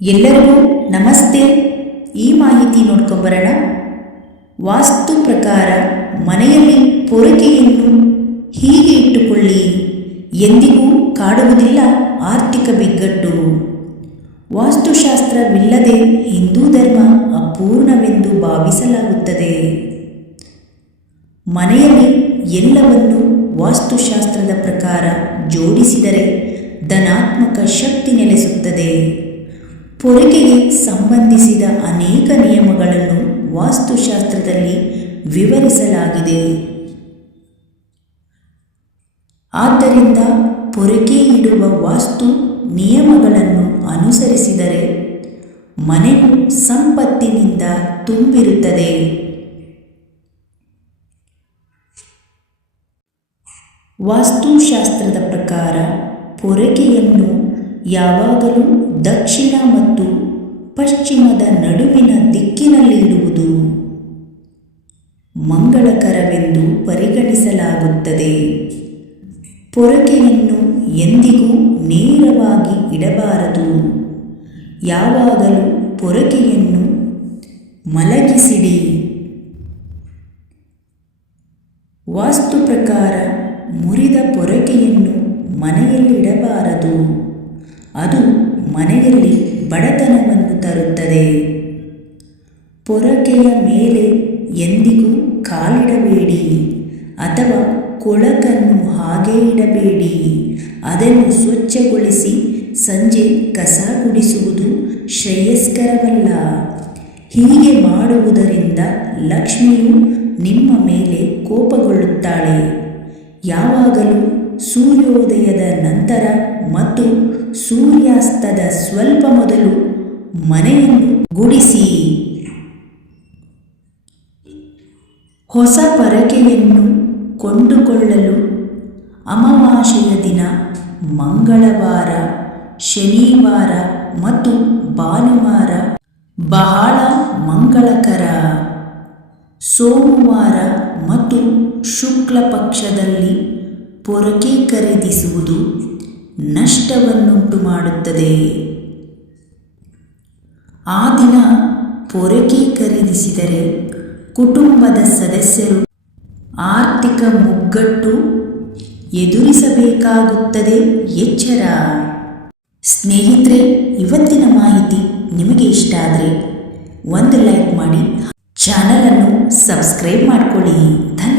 ಎಲ್ಲರಿಗೂ ನಮಸ್ತೆ. ಈ ಮಾಹಿತಿ ನೋಡ್ಕೊಂಬರೋಣ. ವಾಸ್ತು ಪ್ರಕಾರ ಮನೆಯಲ್ಲಿ ಪೊರಕೆಯನ್ನು ಹೀಗೆ ಇಟ್ಟುಕೊಳ್ಳಿ. ಎಂದಿಗೂ ಕಾಡುವುದಿಲ್ಲ ಆರ್ಥಿಕ ಬಿಕ್ಕಟ್ಟು. ವಾಸ್ತುಶಾಸ್ತ್ರವಿಲ್ಲದೆ ಹಿಂದೂ ಧರ್ಮ ಅಪೂರ್ಣವೆಂದು ಭಾವಿಸಲಾಗುತ್ತದೆ. ಮನೆಯಲ್ಲಿ ಎಲ್ಲವನ್ನು ವಾಸ್ತುಶಾಸ್ತ್ರದ ಪ್ರಕಾರ ಜೋಡಿಸಿದರೆ ಧನಾತ್ಮಕ ಶಕ್ತಿ ನೆಲೆಸುತ್ತದೆ. ಪೊರಕೆಗೆ ಸಂಬಂಧಿಸಿದ ಅನೇಕ ನಿಯಮಗಳನ್ನು ವಾಸ್ತುಶಾಸ್ತ್ರದಲ್ಲಿ ವಿವರಿಸಲಾಗಿದೆ. ಆದ್ದರಿಂದ ಪೊರಕೆ ಇಡುವ ವಾಸ್ತು ನಿಯಮಗಳನ್ನು ಅನುಸರಿಸಿದರೆ ಮನೆಯು ಸಂಪತ್ತಿನಿಂದ ತುಂಬಿರುತ್ತದೆ. ವಾಸ್ತುಶಾಸ್ತ್ರದ ಪ್ರಕಾರ ಪೊರಕೆಯನ್ನು ಯಾವಾಗಲೂ ಮತ್ತು ಪಶ್ಚಿಮದ ನಡುವಿನ ದಿಕ್ಕಿನಲ್ಲಿರುವುದು ಮಂಗಳಕರವೆಂದು ಪರಿಗಣಿಸಲಾಗುತ್ತದೆ. ಪೊರಕೆಯನ್ನು ಎಂದಿಗೂ ನೇರವಾಗಿ ಇಡಬಾರದು. ಯಾವಾಗಲೂ ಪೊರಕೆಯನ್ನು ಮಲಗಿಸಿಡಿ. ವಾಸ್ತು ಪ್ರಕಾರ ಮುರಿದ ಪೊರಕೆಯನ್ನು ಮನೆಯಲ್ಲಿಡಬಾರದು ಅದು ಮನೆಯಲ್ಲಿ ಬಡತನವನ್ನು ತರುತ್ತದೆ. ಪೊರಕೆಯ ಮೇಲೆ ಎಂದಿಗೂ ಕಾಲಿಡಬೇಡಿ ಅಥವಾ ಕೊಳಕನ್ನು ಹಾಗೇ ಇಡಬೇಡಿ. ಅದನ್ನು ಸ್ವಚ್ಛಗೊಳಿಸಿ ಸಂಜೆ ಕಸ ಗುಡಿಸುವುದು ಶ್ರೇಯಸ್ಕರವಲ್ಲ. ಹೀಗೆ ಮಾಡುವುದರಿಂದ ಲಕ್ಷ್ಮಿಯು ನಿಮ್ಮ ಮೇಲೆ ಕೋಪಗೊಳ್ಳುತ್ತಾಳೆ. ಯಾವಾಗಲೂ ಸೂರ್ಯೋದಯದ ನಂತರ ಮತ್ತು ಸೂರ್ಯಾಸ್ತದ ಸ್ವಲ್ಪ ಮೊದಲು ಮನೆಯನ್ನು ಗುಡಿಸಿ. ಹೊಸ ಪರಕೆಯನ್ನು ಕೊಂಡುಕೊಳ್ಳಲು ಅಮಾವಾಸ್ಯೆಯ ದಿನ ಮಂಗಳವಾರ, ಶನಿವಾರ ಮತ್ತು ಭಾನುವಾರ ಬಹಳ ಮಂಗಳಕರ. ಸೋಮವಾರ ಮತ್ತು ಶುಕ್ಲ ಪಕ್ಷದಲ್ಲಿ ಪೊರಕೆ ಖರೀದಿಸುವುದು ನಷ್ಟವನ್ನುಂಟು ಮಾಡುತ್ತದೆ ಆ ದಿನ ಪೊರಕೆ ಖರೀದಿಸಿದರೆ ಕುಟುಂಬದ ಸದಸ್ಯರು ಆರ್ಥಿಕ ಮುಗ್ಗಟ್ಟು ಎದುರಿಸಬೇಕಾಗುತ್ತದೆ ಎಚ್ಚರ. ಸ್ನೇಹಿತರೆ, ಇವತ್ತಿನ ಮಾಹಿತಿ ನಿಮಗೆ ಇಷ್ಟ ಆದರೆ ಒಂದು ಲೈಕ್ ಮಾಡಿ. ಚಾನಲನ್ನು ಸಬ್ಸ್ಕ್ರೈಬ್ ಮಾಡಿಕೊಳ್ಳಿ. ಧನ್ಯವಾದ